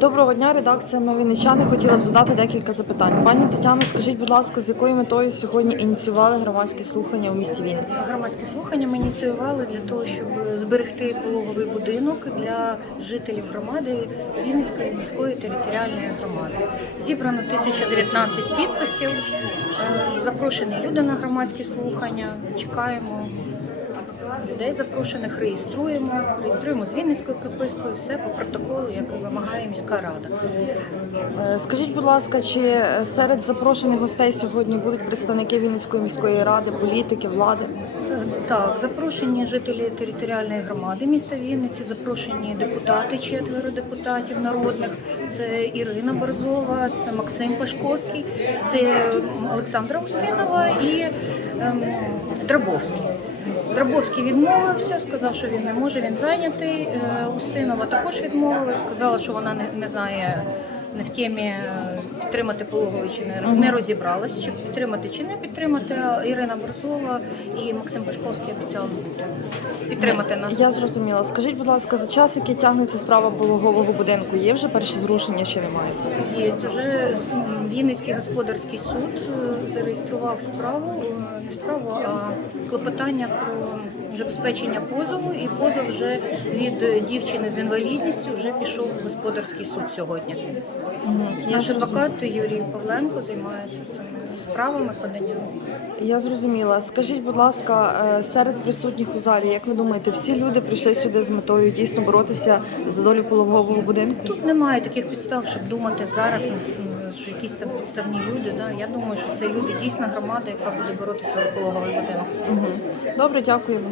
Доброго дня, редакція «Ми Вінничани». Хотіла б задати декілька запитань. Пані Тетяно, скажіть, будь ласка, з якою метою сьогодні ініціювали громадські слухання у місті Вінниці? Громадські слухання ми ініціювали для того, щоб зберегти пологовий будинок для жителів громади Вінницької міської територіальної громади. Зібрано 1019 підписів. Е, Запрошені люди на громадські слухання. Чекаємо людей запрошених, реєструємо, реєструємо з Вінницькою припискою, все по протоколу, як і вимагає міська рада. Е, Скажіть, будь ласка, чи серед запрошених гостей сьогодні будуть представники Вінницької міської ради, політики, влади? Е, Так, запрошені жителі територіальної громади міста Вінниці, запрошені депутати, четверо депутатів народних. Це Ірина Борзова, це Максим Пашковський, це Олександра Устинова і ем, Драбовський. Драбовський відмовився, сказав, що він не може, він зайнятий. Е, Устинова також відмовилась, сказала, що вона не, не знає. Не в темі е, підтримати пологовий чи не, не розібралась, чи підтримати чи не підтримати. Ірина Борзова і Максим Пашковський обіцяли бути підтримати нас. Я зрозуміла. Скажіть, будь ласка, за час, який тягнеться справа пологового будинку, є вже перші зрушення чи немає? Є вже Вінницький господарський суд е, зареєстрував справу, е, не справу, а клопотання про забезпечення позову. І позов вже від дівчини з інвалідністю вже пішов в господарський суд сьогодні. Наш адвокат Юрій Павленко займається цими справами подання. Я зрозуміла. Скажіть, будь ласка, е, серед присутніх у залі, як ви думаєте, всі люди прийшли сюди з метою дійсно боротися за долю пологового будинку? Тут немає таких підстав, щоб думати зараз, що якісь там підставні люди. Да? Я думаю, що це люди дійсно громада, яка буде боротися за пологовий будинок. Угу. Добре, дякуємо.